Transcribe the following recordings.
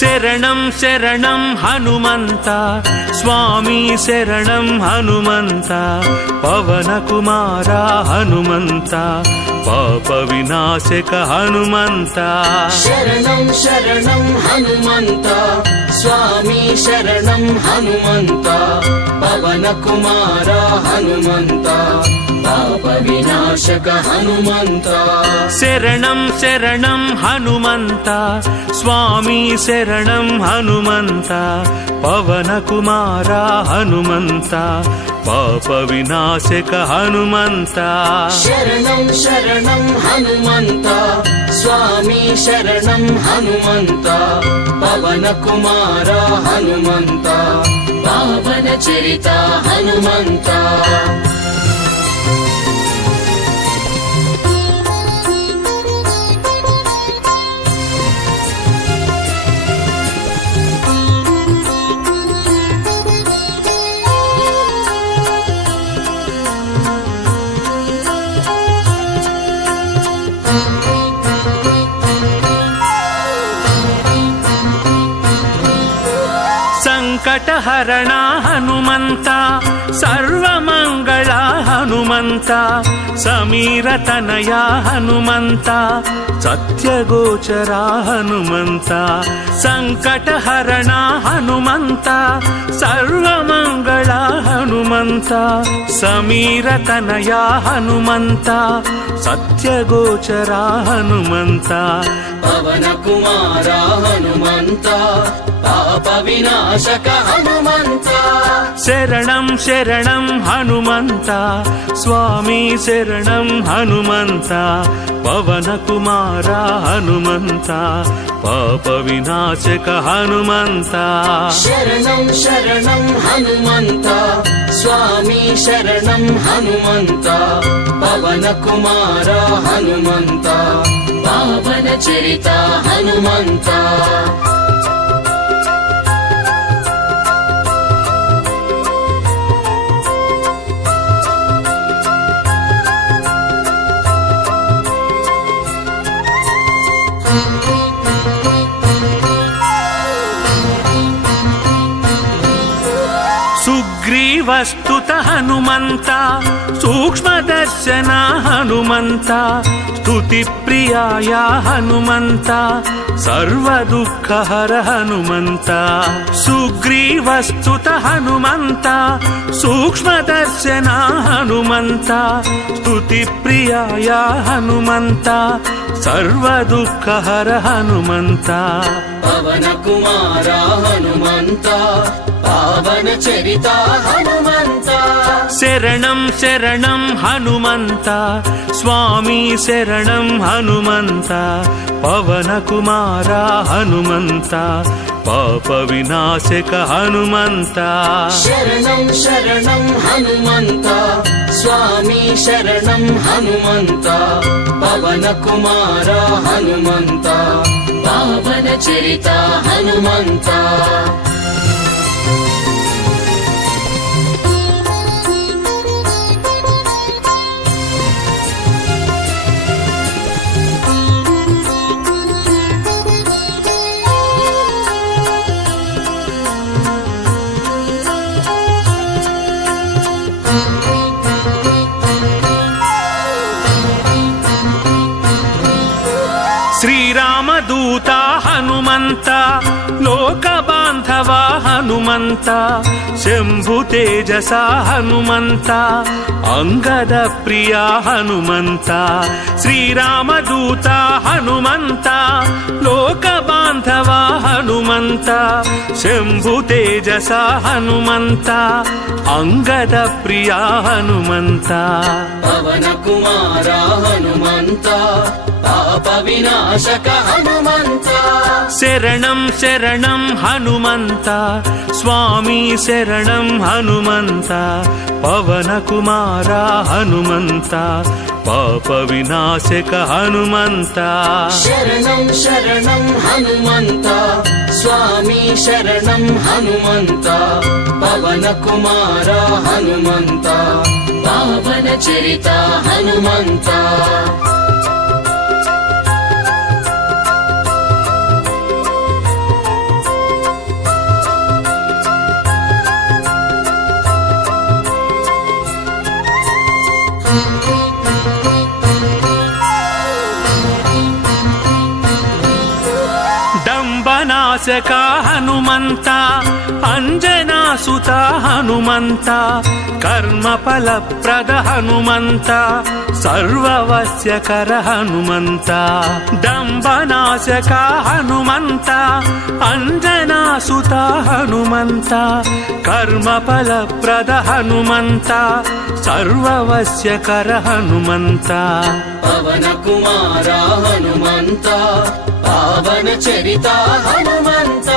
శరణం శరణం హనుమంత స్వామి శరణం హనుమంత పవన కుమార హనుమంత పాప వినాశక హనుమంత శరణం శరణం హనుమంత స్వామి శరణం హనుమంత పవన కుమార హనుమంత పాప వినాశక హనుమంత శరణం శరణం హనుమంత స్వామి శరణం హనుమంత పవన కుమార హనుమంత పాప వినాశక హనుమంత శరణం శరణం హనుమంత స్వామి శరణం హనుమంత పవన కుమార హనుమంత పావన చరిత హనుమంత ಸಂಕಟಹರಣ ಹನುಮಂತ ಸರ್ವಮಂಗಳ ಹನುಮಂತ ಸಮೀರತನಯ ಹನುಮಂತ ಸತ್ಯಗೋಚರ ಹನುಮಂತ ಸಂಕಟಹರಣ ಹನುಮಂತ ಸರ್ವಮಂಗಳ ಹನುಮಂತ ಸಮೀರತನಯ ಹನುಮಂತ ಸತ್ಯಗೋಚರ ಹನುಮಂತ ಪವನ ಕುಮಾರ ಹನುಮಂತ ಪಾಪ ವಿನಾಶಕ ಹನುಮಂತ ಶರಣಂ ಶರಣಂ ಹನುಮಂತ ಸ್ವಾಮಿ ಶರಣಂ ಹನುಮಂತ ಪವನ ಕುಮಾರ ಹನುಮಂತ ಪಾಪ ವಿನಾಶಕ ಹನುಮಂತ ಶರಣಂ ಶರಣಂ ಹನುಮಂತ ಸ್ವಾಮಿ ಶರಣಂ ಹನುಮಂತ ಪವನ ಕುಮಾರ ಹನುಮಂತ ಪಾವನ ಚರಿತ ಹನುಮಂತ ಸುಗ್ರೀವಸ್ತುತ ಹನುಮಂತ ಸೂಕ್ಷ್ಮದರ್ಶನ ಹನುಮಂತ ಸ್ತುತಿ ಪ್ರಿಯಾಯ ಹನುಮಂತ ಸರ್ವ ದುಃಖಹರ ಹನುಮಂತ ಸುಗ್ರೀವಸ್ತುತ ಹನುಮಂತ ಸೂಕ್ಷ್ಮದರ್ಶನ ಹನುಮಂತ ಸ್ತುತಿ ಪ್ರಿಯಾಯ ಹನುಮಂತ ಸರ್ವ ದುಃಖಹರ ಹನುಮಂತ ಪವನ ಕುಮಾರ ಹನುಮಂತ ಪಾವನ ಚರಿತ ಹನುಮಂತ ಶರಣಂ ಶರಣಂ ಹನುಮಂತ ಸ್ವಾಮಿ ಶರಣಂ ಹನುಮಂತ ಪವನ ಕುಮಾರ ಹನುಮಂತ ಪಾಪ ವಿನಾಶಕ ಹನುಮಂತ ಶರಣಂ ಶರಣಂ ಹನುಮಂತ ಸ್ವಾಮಿ ಶರಣಂ ಹನುಮಂತ ಪವನ ಕುಮಾರ ಹನುಮಂತ ಪಾವನ ಚರಿತ ಹನುಮಂತ ಶ್ರೀರಾಮದೂತ ಹನುಮಂತ ಲೋಕ ಬಾಂಧವ ಹನುಮಂತ ಶಂಭು ತೇಜಸ ಹನುಮಂತ ಅಂಗದ ಪ್ರಿಯ ಹನುಮಂತ ಶ್ರೀರಾಮದೂತ ಹನುಮಂತ ಲೋಕ ಬಾಂಧವ ಹನುಮಂತ ಶಂಭು ತೇಜಸ ಹನುಮಂತ ಅಂಗದ ಪ್ರಿಯ ಹನುಮಂತ ಪವನ ಕುಮಾರ ಹನುಮಂತ ಪಾಪ ವಿನಾಶಕ ಹನುಮಂತ ಶರಣಂ ಶರಣಂ ಹನುಮಂತ ಸ್ವಾಮಿ ಶರಣಂ ಹನುಮಂತ ಪವನ ಕುಮಾರ ಹನುಮಂತ ಪಾಪ ವಿನಾಶಕ ಹನುಮಂತ ಶರಣಂ ಶರಣಂ ಹನುಮಂತ ಸ್ವಾಮಿ ಶರಣಂ ಹನುಮಂತ ಪವನ ಕುಮಾರ ಹನುಮಂತ ಪಾವನ ಚರಿತ ಹನುಮಂತ ವಿನಾಶಕ ಹನುಮಂತ ಅಂಜನಾಸುತ ಹನುಮಂತ ಕರ್ಮ ಫಲಪ್ರದ ಹನುಮಂತ ಸರ್ವವಶ್ಯಕರ ಹನುಮಂತ ದಂಬನಾಶಕ ಹನುಮಂತ ಅಂಜನಾಸುತ ಹನುಮಂತ ಕರ್ಮ ಫಲಪ್ರದ ಹನುಮಂತ ಸರ್ವವಶ್ಯಕರ ಹನುಮಂತ ಪವನ ಕುಮಾರ ಹನುಮಂತ ಪಾವನ ಚರಿತ ಹನುಮಂತ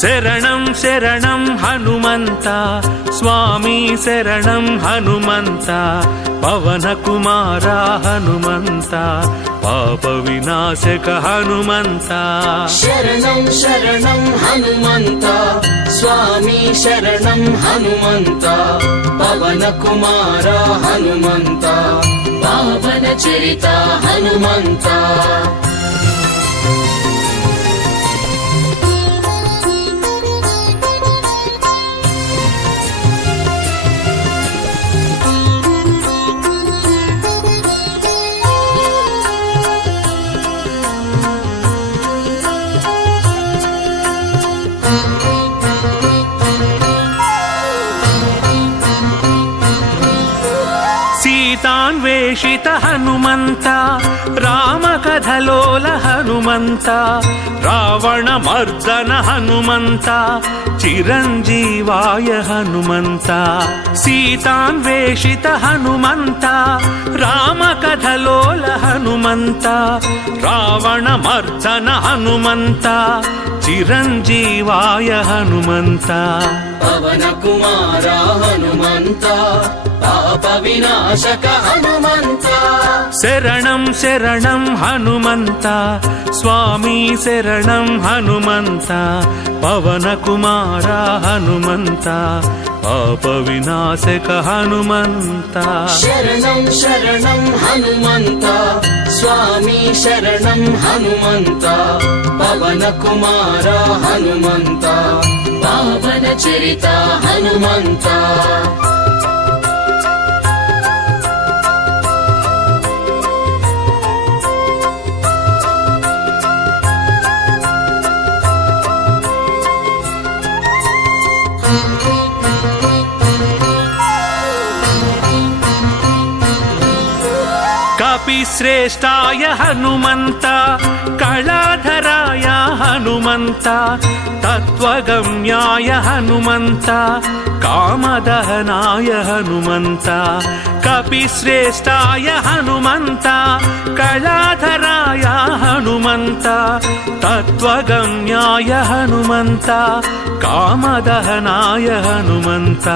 ಶರಣಂ ಶರಣಂ ಹನುಮಂತ ಸ್ವಾಮಿ ಶರಣಂ ಹನುಮಂತ ಪವನ ಕುಮಾರ ಹನುಮಂತ ಪಾಪ ವಿನಾಶಕ ಹನುಮಂತ ಶರಣಂ ಶರಣಂ ಹನುಮಂತ ಸ್ವಾಮಿ ಶರಣಂ ಹನುಮಂತ ಪವನ ಕುಮಾರ ಹನುಮಂತ ಪಾವನ ಚರಿತ ಹನುಮಂತ ಸೀತಾನ್ವೇಷಿತ ಹನುಮಂತ ರಾಮಕಥಲೋಲ ಹನುಮಂತ ರಾವಣ ಮರ್ದನ ಹನುಮಂತ ಚಿರಂಜೀವಾಯ ಹನುಮಂತ ಸೀತಾನ್ವೇಷಿತ ಹನುಮಂತ ರಾಮಕಥಲೋಲ ಹನುಮಂತ ರಾವಣ ಮರ್ದನ ಹನುಮಂತ ಚಿರಂಜೀವಾಯ ಹನುಮಂತ ಪವನ ಕುಮಾರ ಹನುಮಂತ ಪಾಪ ವಿನಾಶಕ ಹನುಮಂತ ಶರಣಂ ಶರಣಂ ಹನುಮಂತ ಸ್ವಾಮಿ ಶರಣಂ ಹನುಮಂತ ಪವನ ಕುಮಾರ ಹನುಮಂತ ಪಾಪ ವಿನಾಶಕ ಹನುಮಂತ ಶರಣಂ ಶರಣಂ ಹನುಮಂತ ಸ್ವಾಮಿ ಶರಣಂ ಹನುಮಂತ ಪವನ ಕುಮಾರ ಹನುಮಂತ ಪಾವನ ಚರಿತ ಹನುಮಂತ ಕಪಿಶ್ರೇಷ್ಠಾಯ ಹನುಮಂತ ಕಳಾಧರಾಯ ಹನುಮಂತ ತತ್ವಗಮ್ಯಾಯ ಹನುಮಂತ ಕಾಮದಹನಾಯ ಹನುಮಂತ ಕಪಿಶ್ರೇಷ್ಠಾಯ ಹನುಮಂತ ಕಳಾಧರಾಯ ಹನುಮಂತ ತತ್ವಗಮ್ಯಾಯ ಹನುಮಂತ ಕಾಮದಹನಾಯ ಹನುಮಂತ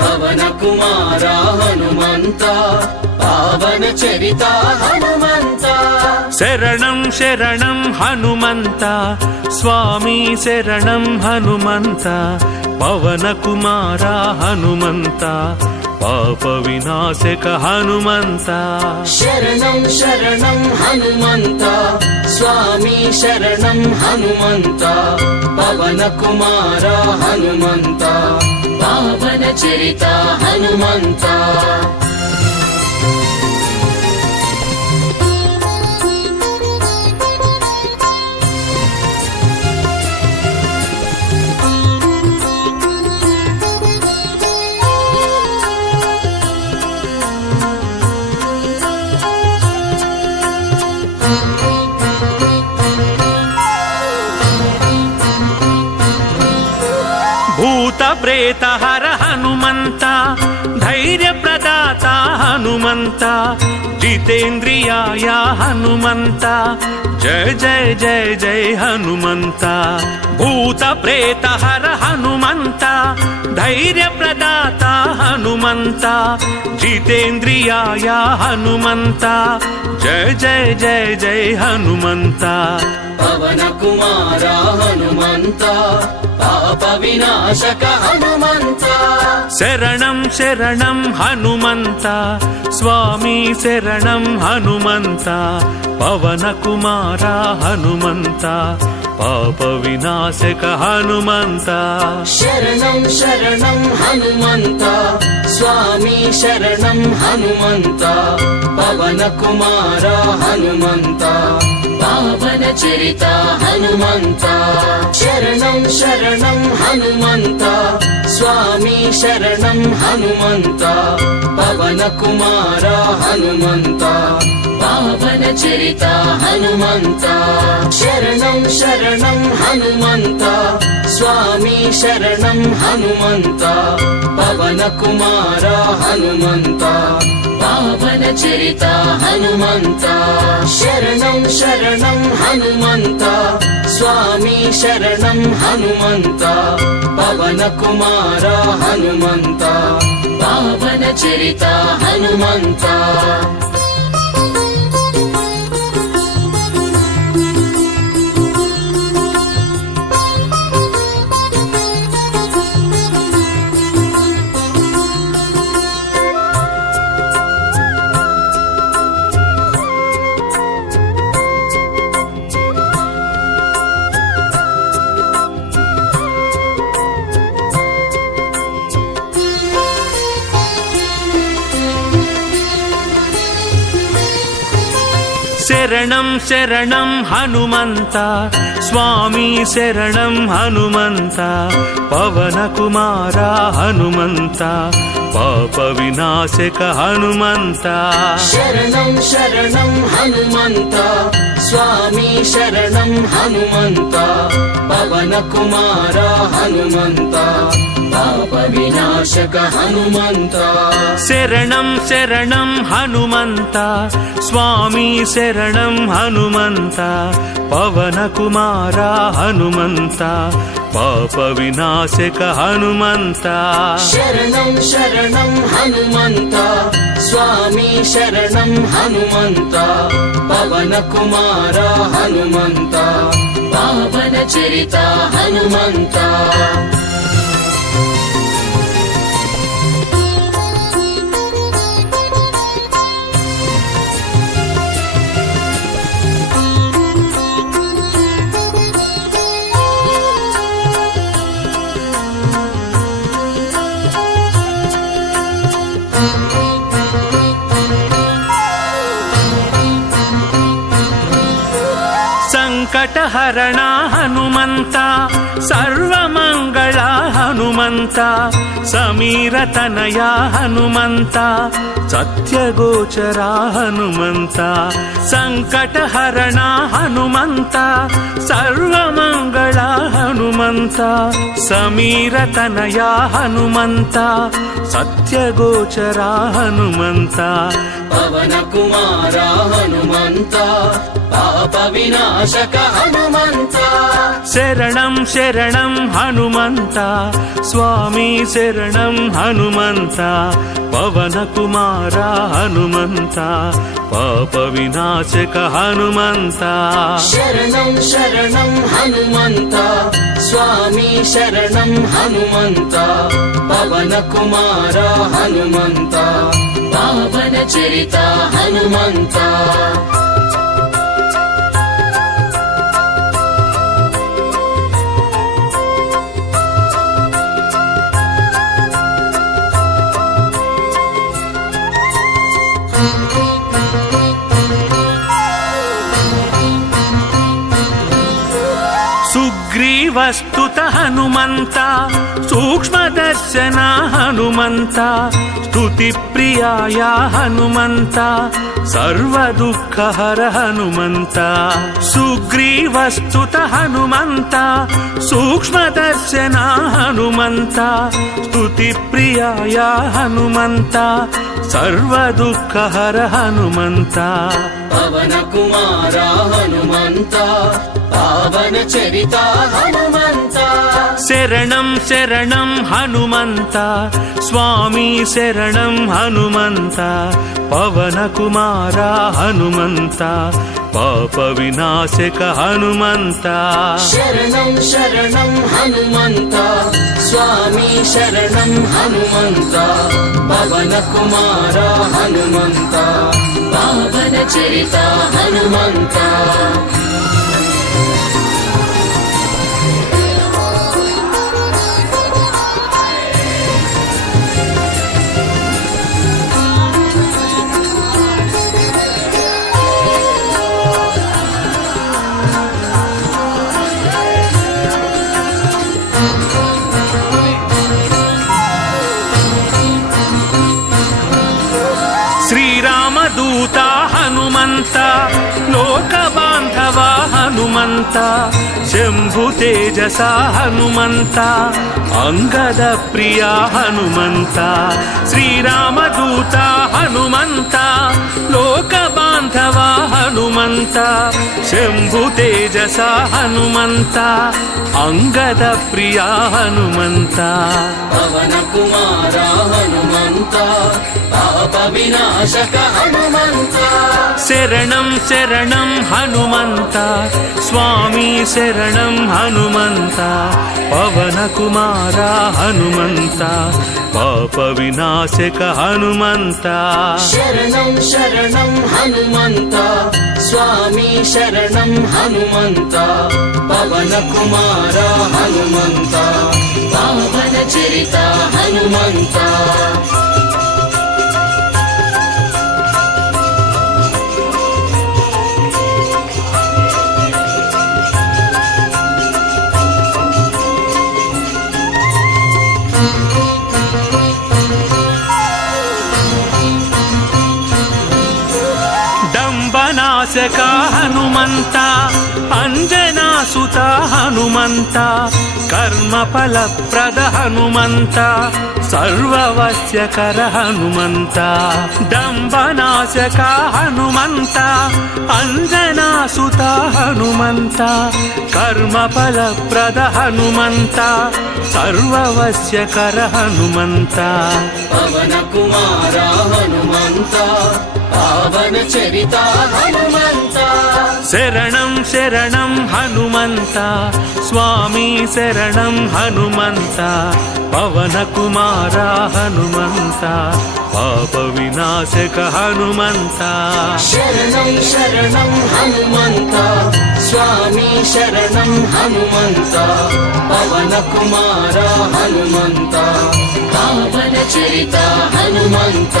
ಪವನ ಕುಮಾರ ಹನುಮಂತ ಪಾವನ ಚರಿತ ಹನುಮಂತ ಶರಣಂ ಶರಣಂ ಹನುಮಂತ ಸ್ವಾಮಿ ಶರಣಂ ಹನುಮಂತ ಪವನ ಕುಮಾರ ಹನುಮಂತ ಪಾಪ ವಿನಾಶಕ ಹನುಮಂತ ಶರಣಂ ಶರಣಂ ಹನುಮಂತ ಸ್ವಾಮಿ ಶರಣಂ ಹನುಮಂತ ಪವನ ಕುಮಾರ ಹನುಮಂತ ಪಾವನ ಚರಿತ ಹನುಮಂತ ಭೂತ ಪ್ರೇತ ಹರ ಹನುಮಂತ ಧೈರ್ಯ ಪ್ರದಾತ ಹನುಮಂತ ಜಿತೇಂದ್ರಿಯಾಯ ಹನುಮಂತ ಜಯ ಜಯ ಜಯ ಜಯ ಹನುಮಂತ ಭೂತ ಪ್ರೇತ ಹರ ಹನುಮಂತ ಧೈರ್ಯ ಪ್ರದಾತ ಹನುಮಂತ ಜಿತೇಂದ್ರಿಯಾಯ ಹನುಮಂತ ಜಯ ಜಯ ಜಯ ಜಯ ಹನುಮಂತ ಪವನ ಕುಮಾರ ಹನುಮಂತ ಪಾಪ ವಿನಾಶಕ ಹನುಮಂತ ಶರಣಂ ಶರಣಂ ಹನುಮಂತ ಸ್ವಾಮಿ ಶರಣಂ ಹನುಮಂತ ಪವನ ಕುಮಾರ ಹನುಮಂತ ಪಾಪ ವಿನಾಶಕ ಹನುಮಂತ ಶರಣಂ ಶರಣಂ ಹನುಮಂತ ಸ್ವಾಮಿ ಶರಣಂ ಹನುಮಂತ ಪವನ ಕುಮಾರ ಹನುಮಂತ పావన చరిత హనుమంత శరణం శరణం హనుమంత స్వామి శరణం హనుమంత పవన కుమార హనుమంత పావన చరిత హనుమంత శరణం శరణం హనుమంత స్వామి శరణం హనుమంత పవన కుమార హనుమంత పావన చరిత హనుమంత శరణం శరణం హనుమంత స్వామి శరణం హనుమంత పవన కుమార హనుమంత పావన చరిత హనుమంత శరణం శరణం హనుమంత స్వామి శరణం హనుమంత పవన కుమార హనుమంత పాప వినాశక హనుమంత శరణం శరణం హనుమంత స్వామి శరణం హనుమంత పవన కుమార హనుమంత పాప వినాశక హనుమంత శరణం శరణం హనుమంత స్వామి శరణం హనుమంత పవన కుమార హనుమంత పాప వినాశక హనుమంత శరణం శరణం హనుమంత స్వామి శరణం హనుమంత పవన కుమార హనుమంత పావన చరిత హనుమంత ಸಂಕಟಹರಣ ಹನುಮಂತ ಸರ್ವಮಂಗಳ ಹನುಮಂತ ಸಮೀರತನಯ ಹನುಮಂತ ಸತ್ಯಗೋಚರ ಹನುಮಂತ ಸಂಕಟಹರಣ ಹನುಮಂತ ಸರ್ವಮಂಗಳ ಹನುಮಂತ ಸಮೀರತನಯ ಹನುಮಂತ ಸತ್ಯಗೋಚರ ಹನುಮಂತ పవన కుమార హనుమంత పాప వినాశక హనుమంత శరణం శరణం హనుమంత స్వామి శరణం హనుమంత పవన కుమార హనుమంత పాప వినాశక హనుమంత శరణం శరణం హనుమంత స్వామి శరణం హనుమంత పవన కుమార హనుమంత పావన చరిత హనుమంత సుగ్రీవస్తుత హనుమంత సూక్ష్మదర్శన హనుమంత స్తుతి ప్రియాయ హనుమంత సర్వదుఃఖహర హనుమంత సుగ్రీవస్తుత హనుమంత సూక్ష్మదర్శన హనుమంత స్తుతి ప్రియాయ హనుమంత సర్వదుఃఖహర హనుమంత పవన కుమార హనుమంత పావన చరిత హనుమంత శరణం శరణం హనుమంత స్వామి శరణం హనుమంత పవన కుమార హనుమంత పాప వినాశక హనుమంత శరణం శరణం హనుమంత స్వామి శరణం హనుమంత పవన కుమార హనుమంత పావన చరిత హనుమంత హనుమంత శంభు తేజస హనుమంత అంగద ప్రియ హనుమంత శ్రీరామదూత హనుమంత లోక బాంధవ హనుమంత శంభు తేజస హనుమంత అంగద ప్రియ హనుమంత పవన కుమార హనుమంత పాప వినాశక హనుమంత శరణం శరణం హనుమంత స్వామి శరణం హనుమంత పవన కుమార హనుమంత పాప వినాశక హనుమంత శరణం శరణం హనుమంత స్వామి శరణం హనుమంత పవన కుమార హనుమంత పావన చరిత హనుమంత డంబనాశక హనుమంత అంజనాసుత హనుమంత కర్మఫలప్రద హనుమంత సర్వవస్యకర హనుమంత డంబనాశక హనుమంత అంజనాసుత హనుమంత కర్మఫలప్రద హనుమంత సర్వవస్యకర హనుమంత పవన కుమార హనుమంత పావన చరిత హనుమంత శరణం శరణం హనుమంత స్వామి శరణం హనుమంత పవన కుమార హనుమంత పాప వినాశక హనుమంత శరణం శరణం హనుమంత స్వామి శరణం హనుమంత పవన కుమార హనుమంత పావన చరిత హనుమంత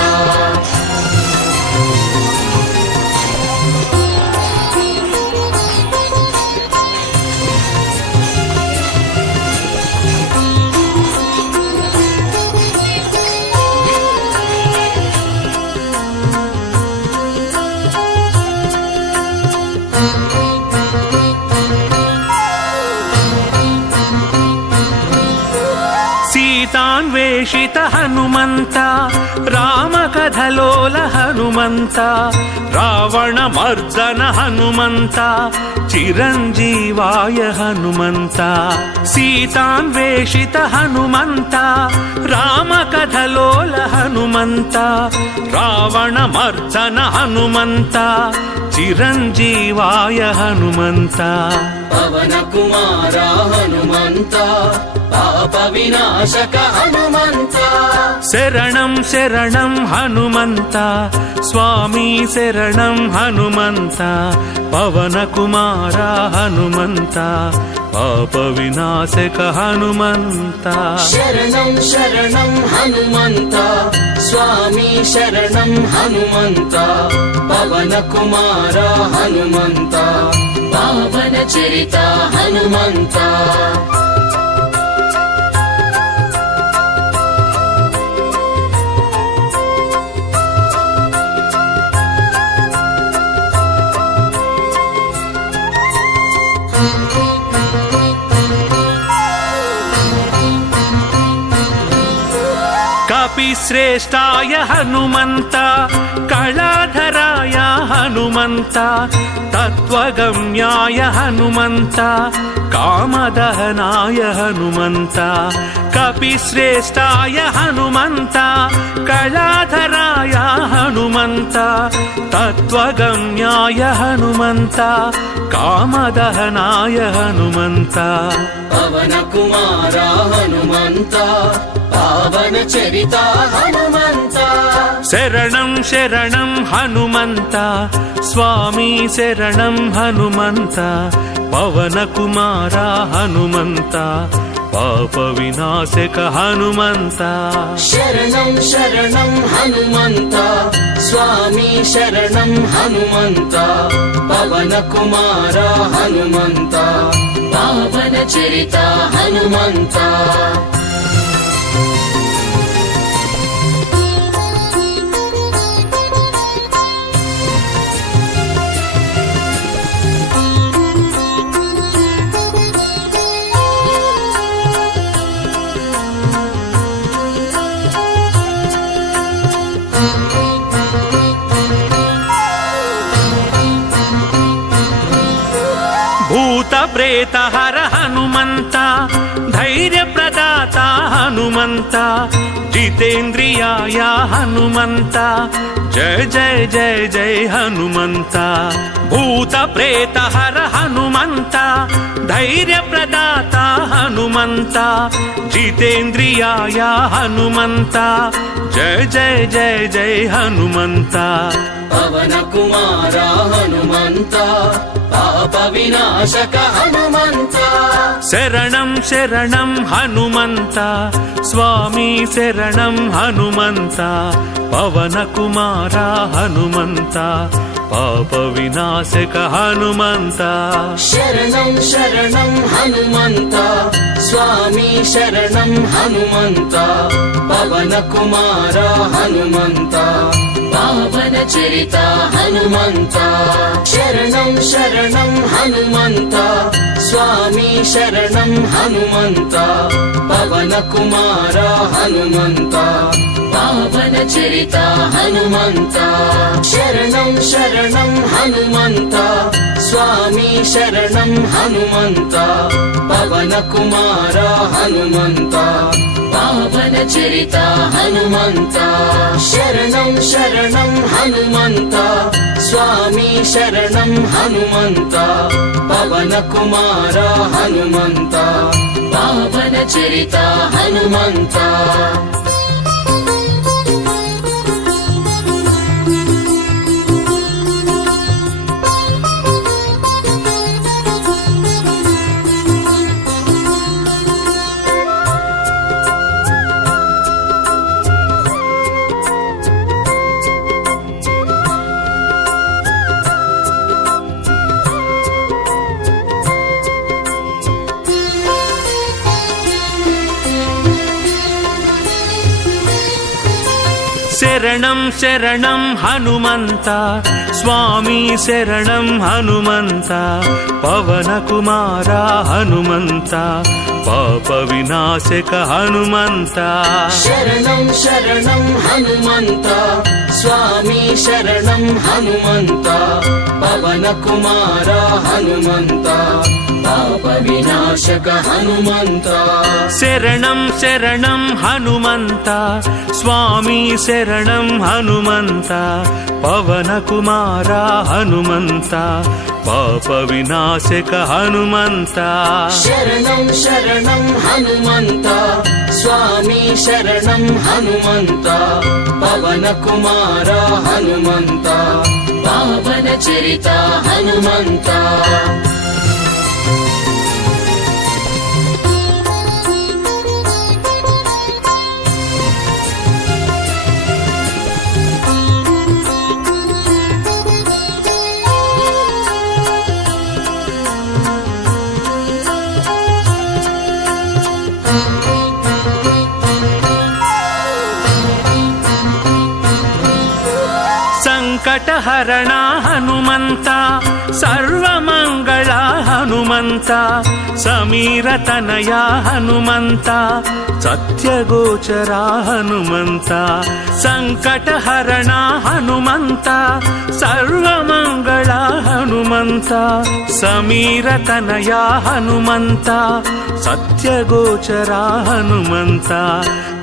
సీతాన్వేషిత హనుమంత రామకథలోల హనుమంత రావణమర్దన హనుమంత చిరంజీవాయ హనుమంత సీతాన్వేషిత హనుమంత రామకథలోల హనుమంత రావణమర్దన హనుమంత చిరంజీవాయ హనుమంత పవన కుమార హనుమంత పాప వినాశక హనుమంత శరణం శరణం హనుమంత స్వామి శరణం హనుమంత పవన కుమార హనుమంత పాప వినాశక హనుమంత శరణం శరణం హనుమంత స్వామి శరణం హనుమంత పవన కుమార హనుమంత పావన చరిత హనుమంత కపిశ్రేష్టాయ హనుమంత కళాధరాయ హనుమంత తత్వగమ్యాయ హనుమంత కామదహనాయ హనుమంత కపిశ్రేష్టాయ హనుమంత కళాధరాయ హనుమంత తత్వగమ్యాయ హనుమంత కామదహనాయ హనుమంత పవన కుమార హనుమంత పావన చరిత హనుమంత శరణం శరణం హనుమంత స్వామి శరణం హనుమంత పవన కుమార హనుమంత పాప వినాశక హనుమంత శరణం శరణం హనుమంత స్వామి శరణం హనుమంత పవన కుమార హనుమంత పావన చరిత హనుమంత ಭೂತ ಪ್ರೇತ ಹರ ಹನುಮಂತ ಧೈರ್ಯ ಪ್ರದಾತ ಹನುಮಂತ ಜಿತೇಂದ್ರಿಯಾಯ ಹನುಮಂತ ಜಯ ಜಯ ಜಯ ಜಯ ಹನುಮಂತ ಭೂತ ಪ್ರೇತ ಹರ ಹನುಮಂತ ಧೈರ್ಯ ಪ್ರದಾತ ಹನುಮಂತ ಜಿತೇಂದ್ರಿಯಾಯ ಹನುಮಂತ ಜಯ ಜಯ ಜಯ ಜಯ ಹನುಮಂತ ಪವನ ಕುಮಾರ ಹನುಮಂತ ಪಾಪ ವಿನಾಶಕ ಹನುಮಂತ ಶರಣಂ ಶರಣಂ ಹನುಮಂತ ಸ್ವಾಮಿ ಶರಣಂ ಹನುಮಂತ ಪವನ ಕುಮಾರ ಹನುಮಂತ ಪಾಪ ವಿನಾಶಕ ಹನುಮಂತ ಶರಣಂ ಶರಣಂ ಹನುಮಂತ ಸ್ವಾಮಿ ಶರಣಂ ಹನುಮಂತ ಪವನ ಕುಮಾರ ಹನುಮಂತ ಪಾವನ ಚರಿತ ಹನುಮಂತ ಶರಣಂ ಶರಣಂ ಹನುಮಂತ ಸ್ವಾಮಿ ಶರಣಂ ಹನುಮಂತ ಪವನ ಕುಮಾರ ಹನುಮಂತ ಪಾವನ ಚರಿತ ಹನುಮಂತ ಶರಣಂ ಶರಣಂ ಹನುಮಂತ ಸ್ವಾಮಿ ಶರಣಂ ಹನುಮಂತ ಪವನ ಕುಮಾರ ಹನುಮಂತ ಪಾವನ ಚರಿತ ಹನುಮಂತ ಶರಣಂ ಶರಣಂ ಹನುಮಂತ ಸ್ವಾಮಿ ಶರಣಂ ಹನುಮಂತ ಪವನ ಕುಮಾರ ಹನುಮಂತ ಪಾವನ ಚರಿತ ಹನುಮಂತ ಶರಣಂ ಶರಣಂ ಹನುಮಂತ ಸ್ವಾಮಿ ಶರಣಂ ಹನುಮಂತ ಪವನ ಕುಮಾರ ಹನುಮಂತ ಪಾಪ ವಿನಾಶಕ ಹನುಮಂತ ಶರಣಂ ಶರಣಂ ಹನುಮಂತ ಸ್ವಾಮಿ ಶರಣಂ ಹನುಮಂತ ಪವನ ಕುಮಾರ ಹನುಮಂತ ಪಾಪ ವಿನಾಶಕ ಹನುಮಂತ ಶರಣಂ ಶರಣಂ ಹನುಮಂತ ಸ್ವಾಮಿ ಶರಣಂ ಹನುಮಂತ ಪವನ ಕುಮಾರ ಹನುಮಂತ ಪಾಪ ವಿನಾಶಕ ಹನುಮಂತ ಶರಣಂ ಶರಣಂ ಹನುಮಂತ ಸ್ವಾಮಿ ಶರಣಂ ಹನುಮಂತ ಪವನ ಕುಮಾರ ಹನುಮಂತ ಪಾವನ ಚರಿತ ಹನುಮಂತ ಸಂಕಟಹರಣ ಹನುಮಂತ ಸರ್ವಮಂಗಳ ಹನುಮಂತ ಸಮೀರತನಯ ಹನುಮಂತ ಸತ್ಯಗೋಚರ ಹನುಮಂತ ಸಂಕಟಹರಣ ಹನುಮಂತ ಸರ್ವಮಂಗಳ ಹನುಮಂತ ಸಮೀರತನಯ ಹನುಮಂತ ಸತ್ಯಗೋಚರ ಹನುಮಂತ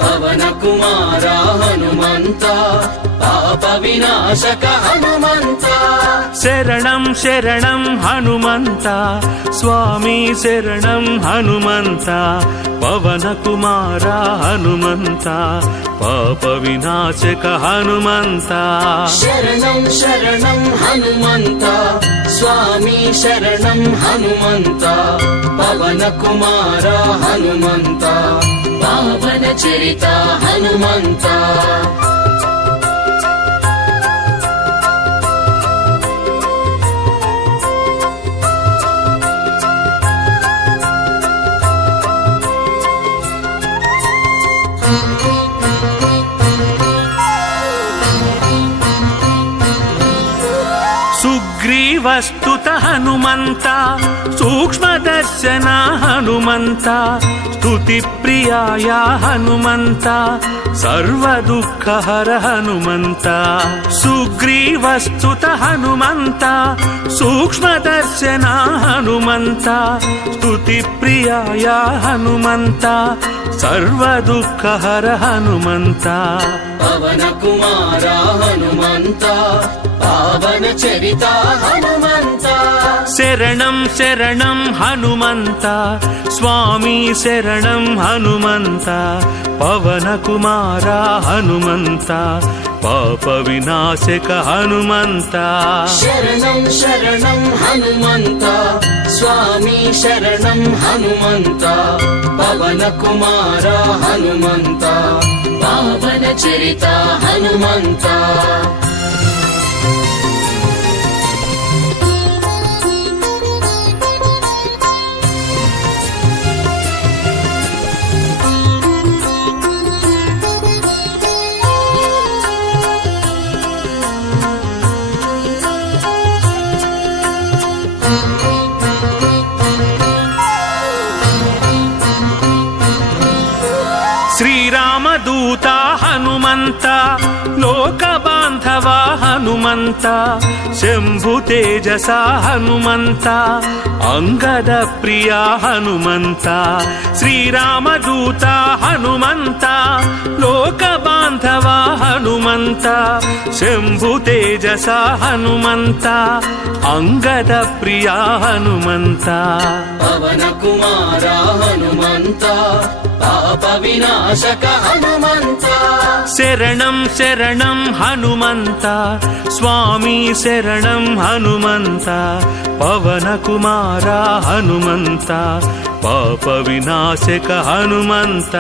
ಪವನ ಕುಮಾರ ಹನುಮಂತ ಪಾಪ ವಿನಾಶಕ ಹನುಮಂತ ಶರಣಂ ಶರಣಂ ಹನುಮಂತ ಸ್ವಾಮಿ ಶರಣಂ ಹನುಮಂತ ಪವನ ಕುಮಾರ ಹನುಮಂತ ಪಾಪ ವಿನಾಶಕ ಹನುಮಂತ ಶರಣಂ ಶರಣಂ ಹನುಮಂತ ಸ್ವಾಮಿ ಶರಣಂ ಹನುಮಂತ ಪವನ ಕುಮಾರ ಹನುಮಂತ ಪಾವನ ಚರಿತ ಹನುಮಂತ ಸುಗ್ರೀವಸ್ತುತ ಹನುಮಂತ ಸೂಕ್ಷ್ಮದರ್ಶನ ಹನುಮಂತ ಸ್ತುತಿ ಪ್ರಿಯಾಯ ಹನುಮಂತ ಸರ್ವ ದುಃಖ ಹರ ಹನುಮಂತ ಸುಗ್ರೀವಸ್ತುತ ಹನುಮಂತ ಸೂಕ್ಷ್ಮದರ್ಶನ ಹನುಮಂತ ಸ್ತುತಿ ಪ್ರಿಯಾಯ ಹನುಮಂತ ಸರ್ವ ದುಃಖ ಹರ ಹನುಮಂತ ಪವನ ಕುಮಾರ ಹನುಮಂತ ಪಾವನ ಚರಿತ ಹನುಮಂತ ಶರಣಂ ಶರಣಂ ಹನುಮಂತ ಸ್ವಾಮಿ ಶರಣಂ ಹನುಮಂತ ಪವನ ಕುಮಾರ ಹನುಮಂತ ಪಾಪ ವಿನಾಶಕ ಹನುಮಂತ ಶರಣಂ ಶರಣಂ ಹನುಮಂತ ಸ್ವಾಮಿ ಶರಣಂ ಹನುಮಂತ ಪವನ ಕುಮಾರ ಹನುಮಂತ ಪಾವನ ಚರಿತ ಹನುಮಂತ ಶ್ರೀರಾಮದೂತ ಹನುಮಂತ ಲೋಕ ಬಾಂಧವ ಹನುಮಂತ ಶಂಭು ತೇಜಸ ಹನುಮಂತ ಅಂಗದ ಪ್ರಿಯ ಹನುಮಂತ ಶ್ರೀರಾಮದೂತ ಹನುಮಂತ ಲೋಕ ಬಾಂಧವ ಹನುಮಂತ ಶಂಭು ತೇಜಸ ಹನುಮಂತ ಅಂಗದ ಪ್ರಿಯ ಹನುಮಂತ ಪವನ ಕುಮಾರ ಹನುಮಂತ ಪಾಪ ವಿನಾಶಕ ಹನುಮಂತ ಶರಣಂ ಶರಣಂ ಹನುಮಂತ ಸ್ವಾಮಿ ಶರಣಂ ಹನುಮಂತ ಪವನ ಕುಮಾರ ಹನುಮಂತ ಪಾಪ ವಿನಾಶಕ ಹನುಮಂತ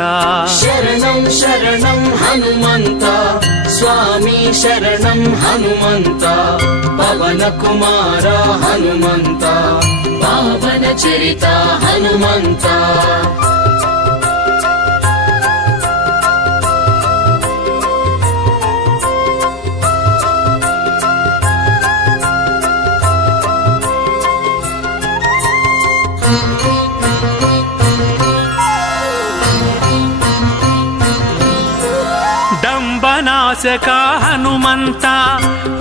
ಶರಣಂ ಶರಣಂ ಹನುಮಂತ ಸ್ವಾಮಿ ಶರಣಂ ಹನುಮಂತ ಪವನ ಕುಮಾರ ಹನುಮಂತ ಪಾವನ ಚರಿತ ಹನುಮಂತ ದಂಬನಾಶಕ ಹನುಮಂತ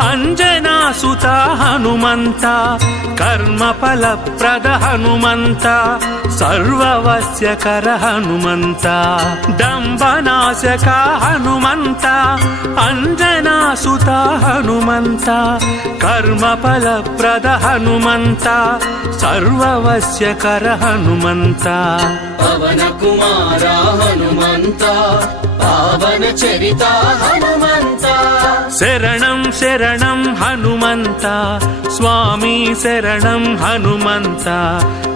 ಅಂಜನಾಸುತ ಹನುಮಂತ ಕರ್ಮ ಫಲಪ್ರದ ಹನುಮಂತ ಸರ್ವವಶ್ಯಕರ ಹನುಮಂತ ದಂಬನಾಶಕ ಹನುಮಂತ ಅಂಜನಾಸುತ ಹನುಮಂತ ಕರ್ಮ ಫಲಪ್ರದ ಹನುಮಂತ ಸರ್ವವಶ್ಯಕರ ಹನುಮಂತ ಪವನ ಕುಮಾರ ಹನುಮಂತ ಪಾವನ ಚರಿತ ಹನುಮಂತ ಶರಣಂ ಶರಣಂ ಹನುಮಂತ ಸ್ವಾಮಿ ಶರಣಂ ಹನುಮಂತ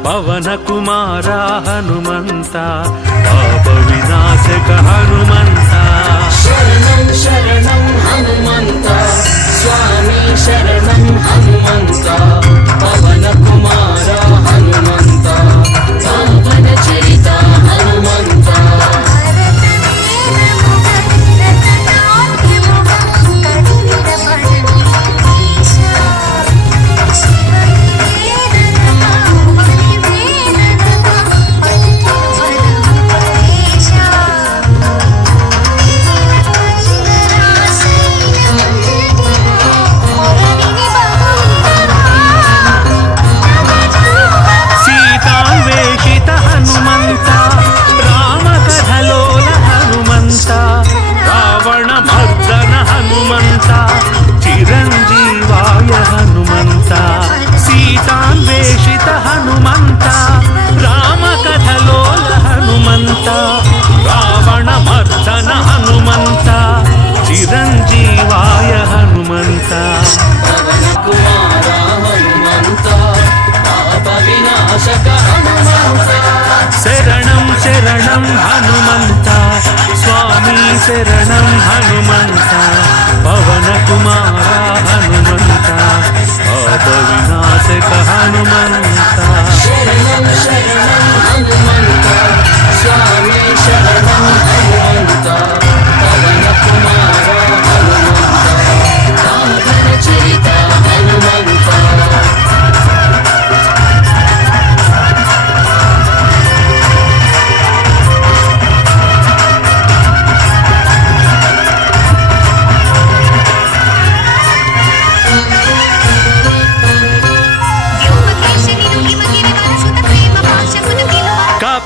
ಪವನ ಕುಮಾರ ಹನುಮಂತ ಪಾಪ ವಿನಾಶಕ ಹನುಮಂತ ಶರಣಂ ಶರಣಂ ಹನುಮಂತ ಸ್ವಾಮಿ ಶರಣಂ ಹನುಮಂತ ಪವನ ಕುಮಾರ ಹನುಮಂತ ಪಾವನ ಚರಿತ ಹನುಮಂತ ಸೀತಾನ್ವೇಷಿತ ಹನುಮಂತ ರಾಮಕಥಲೋಲ ಹನುಮಂತ ರಾವಣ ಮರ್ದನ ಹನುಮಂತ ಚಿರಂಜೀವಾಯ ಹನುಮಂತ ಸೀತಾನ್ವೇಷಿತ ಹನುಮಂತ ರಾಮಕಥಲೋಲ ಹನುಮಂತ ರಾವಣ ಮರ್ದನ ಹನುಮಂತ ಚಿರಂಜೀವಾಯ ಹನುಮಂತ ಪವನ ಕುಮಾರ ಹನುಮಂತ ಪಾಪ ವಿನಾಶಕ ಹನುಮಂತ ಶರಣಂ ಶರಣಂ ಹನುಮಂತ ಸ್ವಾಮಿ ಶರಣಂ ಹನುಮಂತ ಪವನ ಕುಮಾರ ಹನುಮಂತ ಪಾಪ ವಿನಾಶಕ ಹನುಮಂತ ಶರಣಂ ಶರಣಂ ಹನುಮಂತ ಸ್ವಾಮಿ ಶರಣಂ ಹನುಮಂತ ಪವನ ಕುಮಾರ ಹನುಮಂತ ಪಾವನ ಚರಿತ ಹನುಮಂತ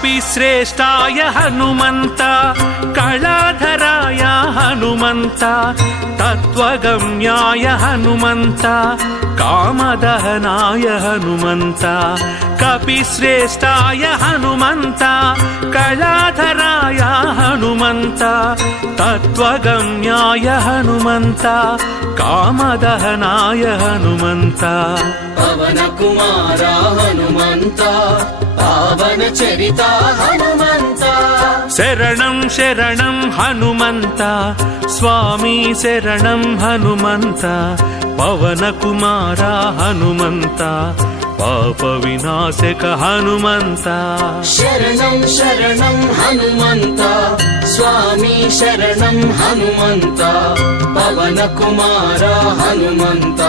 कपिश्रेष्ठाय हनुमन्त कलाधराय हनुमन्त तत्त्वगम्याय हनुमन्त कामदहनाय हनुमन्त कपिश्रेष्ठाय हनुमन्त कलाधराय हनुमन्त तत्त्वगम्याय हनुमन्त कामदहनाय हनुमन्त पवनकुमार हनुमन्त पावनचरिता हनुमन्त शरणं शरणं हनुमन्त स्वामी शरणं हनुमन्त पवनकुमार हनुमन्त पापविनाशक हनुमन्त शरणं शरणं हनुमन्त स्वामी शरणं हनुमन्त पवनकुमार हनुमन्त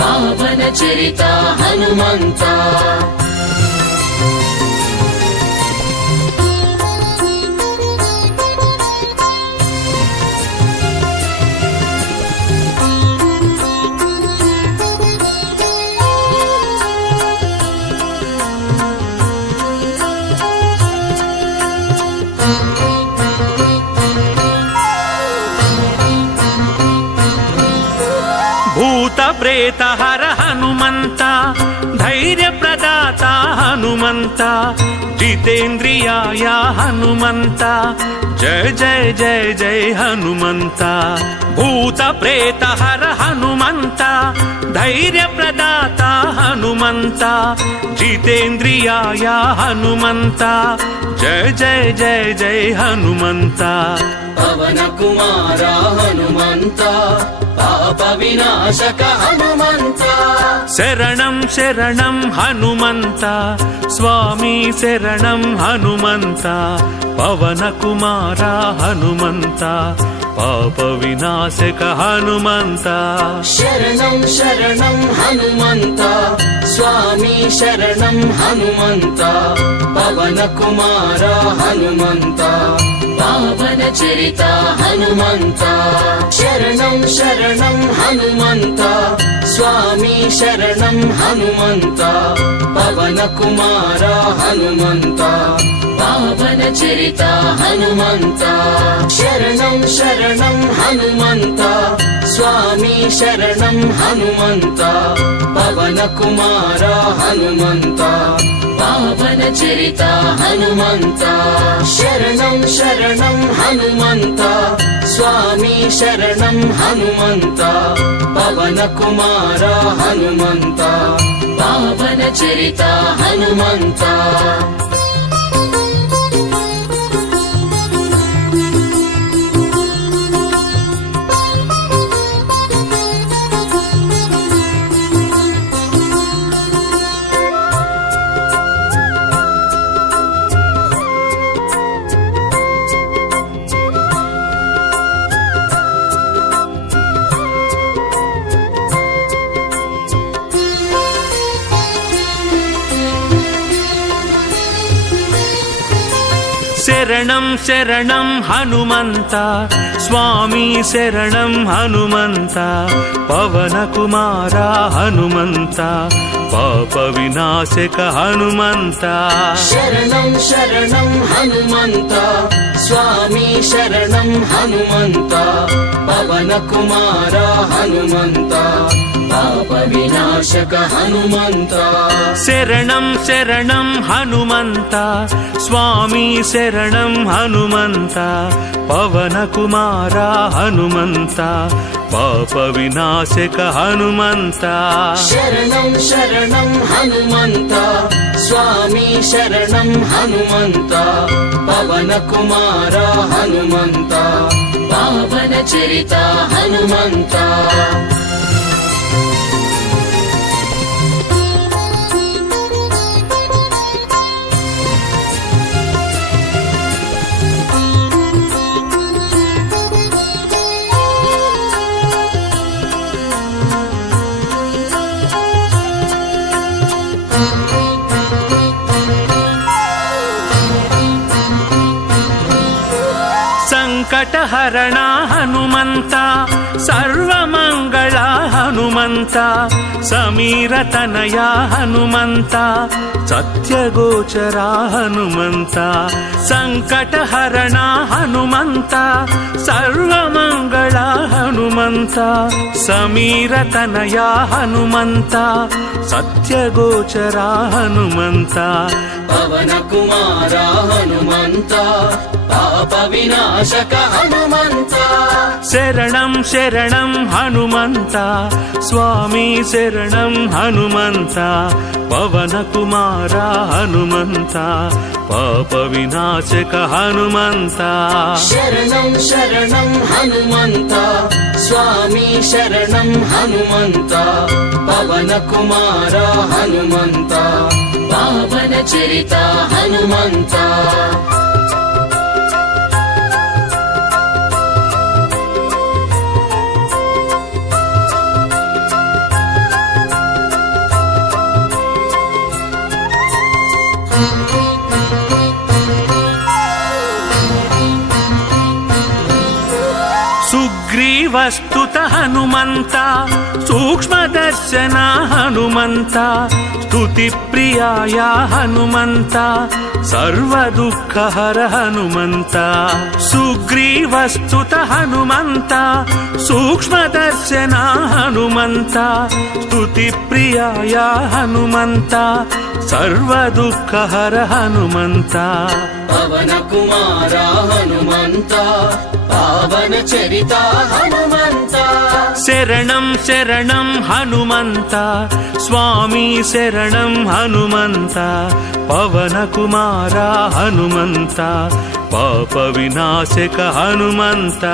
पावनचरिता हनुमन्त भूतप्रेतहर हनुमन्त धैर्यप्रदाता हनुमन्त जितेन्द्रियाय हनुमन्त जय जय जय जय हनुमन्त भूतप्रेतहर हनुमन्त धैर्यप्रदाता हनुमन्त जितेन्द्रियाय हनुमन्त जय जय जय जय हनुमन्त पवनकुमार हनुमन्त पापविनाशक हनुमन्त शरणं शरणं हनुमन्त स्वामी शरणं हनुमन्त पवनकुमार हनुमन्त पापविनाशक हनुमन्त शरणं शरणं हनुमन्त स्वामी शरणं हनुमन्त पवनकुमार हनुमन्त पावनचरिता हनुमन्त शरणं शरणं हनुमन्त स्वामी शरणं हनुमन्त पवनकुमार हनुमन्त पावनचरिता हनुमन्त शरणं शरणं हनुमन्त स्वामी शरणं हनुमन्त पवनकुमार हनुमन्त पावनचरिता हनुमन्त शरणं शरणं हनुमन्त स्वामी शरणं हनुमन्त पवनकुमार हनुमन्त पावनचरिता हनुमन्त शरणं शरणं हनुमन्त स्वामी शरणं हनुमन्त पवनकुमार हनुमन्त पापविनाशक हनुमन्त शरणं शरणं हनुमन्त स्वामी शरणं हनुमन्त पवनकुमार हनुमन्त पापविनाशक हनुमन्त शरणं शरणं हनुमन्त स्वामी शरणं हनुमन्त पवनकुमार हनुमन्त पापविनाशक हनुमन्त शरणं शरणं हनुमन्त स्वामी शरणं हनुमन्त पवनकुमार हनुमन्त पावनचरिता हनुमन्त संकटहरणा हनुमन्त ಸರ್ವಮಂಗಳ ಹನುಮಂತ ಸಮೀರತನಯ ಹನುಮಂತ ಸತ್ಯಗೋಚರ ಹನುಮಂತ ಸಂಕಟಹರಣ ಹನುಮಂತ ಸರ್ವಮಂಗಳ ಹನುಮಂತ ಸಮೀರತನಯ ಹನುಮಂತ ಸತ್ಯಗೋಚರ ಹನುಮಂತ ಪವನ ಕುಮಾರ ಹನುಮಂತ ಪಾಪ ವಿನಾಶಕ ಹನುಮಂತ ಶರಣಂ ಶರಣಂ ಹನುಮಂತ ಸ್ವಾಮಿ ಶರಣಂ ಹನುಮಂತ ಪವನ ಕುಮಾರ ಹನುಮಂತ ಪಾಪ ವಿನಾಶಕ ಹನುಮಂತ ಶರಣಂ ಶರಣಂ ಹನುಮಂತ ಸ್ವಾಮಿ ಶರಣಂ ಹನುಮಂತ ಪವನ ಕುಮಾರ ಹನುಮಂತ ಪಾವನ ಚರಿತ ಹನುಮಂತ ಸುಗ್ರೀವಸ್ತುತ ಹನುಮಂತ ಸೂಕ್ಷ್ಮದರ್ಶನ ಹನುಮಂತ ಸ್ತುತಿ ಪ್ರಿಯಾಯ ಹನುಮಂತ ಸರ್ವ ದುಃಖಹರ ಹನುಮಂತ ಸುಗ್ರೀವಸ್ತುತ ಹನುಮಂತ ಸೂಕ್ಷ್ಮದರ್ಶನ ಹನುಮಂತ ಸ್ತುತಿ ಪ್ರಿಯಾಯ ಹನುಮಂತ ಸರ್ವ ದುಃಖಹರ ಹನುಮಂತ ಪವನ ಕುಮಾರ ಹನುಮಂತ ಪಾವನ ಚರಿತ ಹನುಮಂತ ಶರಣಂ ಶರಣಂ ಹನುಮಂತ ಸ್ವಾಮಿ ಶರಣಂ ಹನುಮಂತ ಪವನ ಕುಮಾರ ಹನುಮಂತ ಪಾಪ ವಿನಾಶಕ ಹನುಮಂತ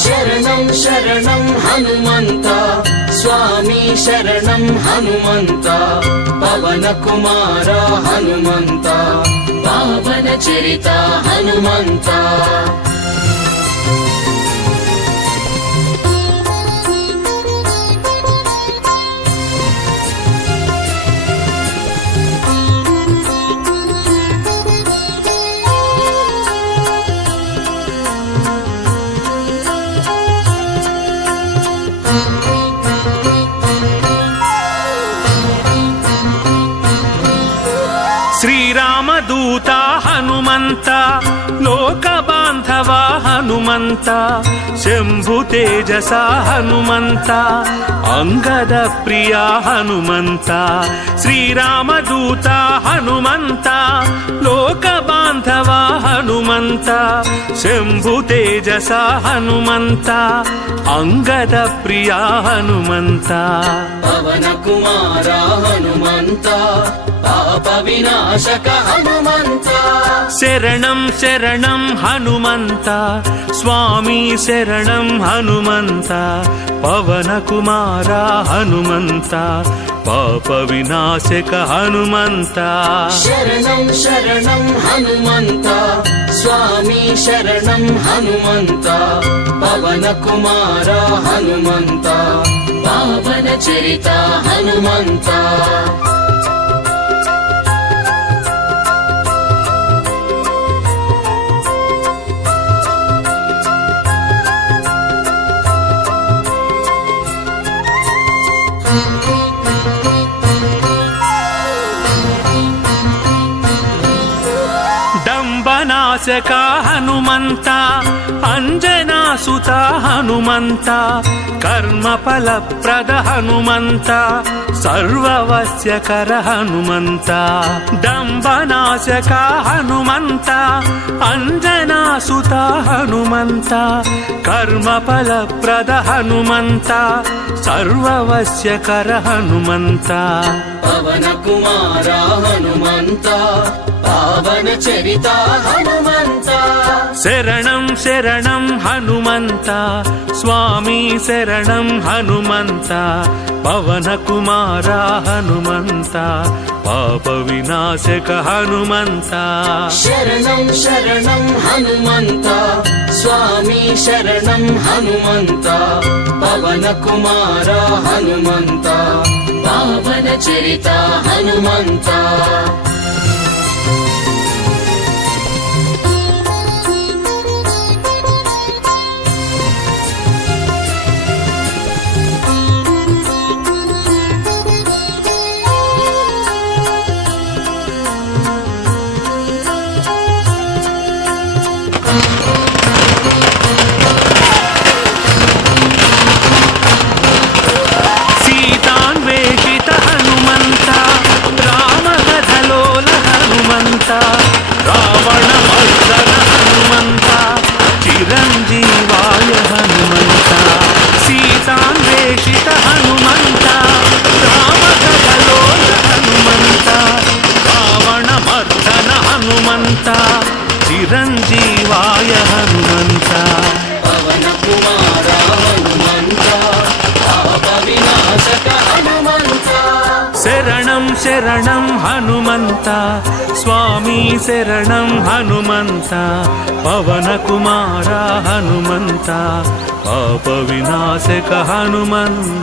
ಶರಣಂ ಶರಣಂ ಹನುಮಂತ ಸ್ವಾಮಿ ಶರಣಂ ಹನುಮಂತ ಪವನ ಕುಮಾರ ಹನುಮಂತ ಪಾವನ ಚರಿತ ಹನುಮಂತ ಶ್ರೀರಾಮದೂತ ಹನುಮಂತ ಲೋಕ ಬಾಂಧವ ಹನುಮಂತ ಶಂಭು ತೇಜಸ ಹನುಮಂತ ಅಂಗದ ಪ್ರಿಯ ಹನುಮಂತ ಶ್ರೀರಾಮದೂತ ಹನುಮಂತ ಲೋಕ ಬಾಂಧವ ಹನುಮಂತ ಶಂಭು ತೇಜಸ ಹನುಮಂತ ಅಂಗದ ಪ್ರಿಯ ಹನುಮಂತ ಪವನ ಕುಮಾರ ಹನುಮಂತ ಪಾಪ ವಿನಾಶಕ ಹನುಮಂತ ಶರಣಂ ಶರಣಂ ಹನುಮಂತ ಸ್ವಾಮಿ ಶರಣಂ ಹನುಮಂತ ಪವನ ಕುಮಾರ ಹನುಮಂತ ಪಾಪ ವಿನಾಶಕ ಹನುಮಂತ ಶರಣಂ ಶರಣಂ ಹನುಮಂತ ಸ್ವಾಮಿ ಶರಣಂ ಹನುಮಂತ ಪವನ ಕುಮಾರ ಹನುಮಂತ ಪಾವನ ಚರಿತ ಹನುಮಂತ ದಂಬನಾಶಕ ಹನುಮಂತ ಅಂಜನಾಸುತ ಹನುಮಂತ ಕರ್ಮ ಫಲಪ್ರದ ಹನುಮಂತ ಸರ್ವವಶ್ಯಕರ ಹನುಮಂತ ದಂಬನಾಶಕ ಹನುಮಂತ ಅಂಜನಾಸುತ ಹನುಮಂತ ಕರ್ಮ ಫಲಪ್ರದ ಹನುಮಂತ ಸರ್ವವಶ್ಯಕರ ಹನುಮಂತ ಪವನ ಕುಮಾರ ಹನುಮಂತ ಪಾವನ ಚರಿತ ಹನುಮಂತ ಶರಣಂ ಶರಣಂ ಹನುಮಂತ ಸ್ವಾಮಿ ಶರಣಂ ಹನುಮಂತ ಪವನ ಕುಮಾರ ಹನುಮಂತ ಪಾಪ ವಿನಾಶಕ ಹನುಮಂತ ಶರಣಂ ಶರಣಂ ಹನುಮಂತ ಸ್ವಾಮಿ ಶರಣಂ ಹನುಮಂತ ಪವನ ಕುಮಾರ ಹನುಮಂತ ಪಾವನ ಚರಿತ ಹನುಮಂತ హనుమంత చిరంజీవాయ హనుమంత పవన కుమార హనుమంత పాప వినాశక హనుమంత శరణం శరణం హనుమంత స్వామి శరణం హనుమంత పవన కుమార హనుమంత పాప వినాశక హనుమంత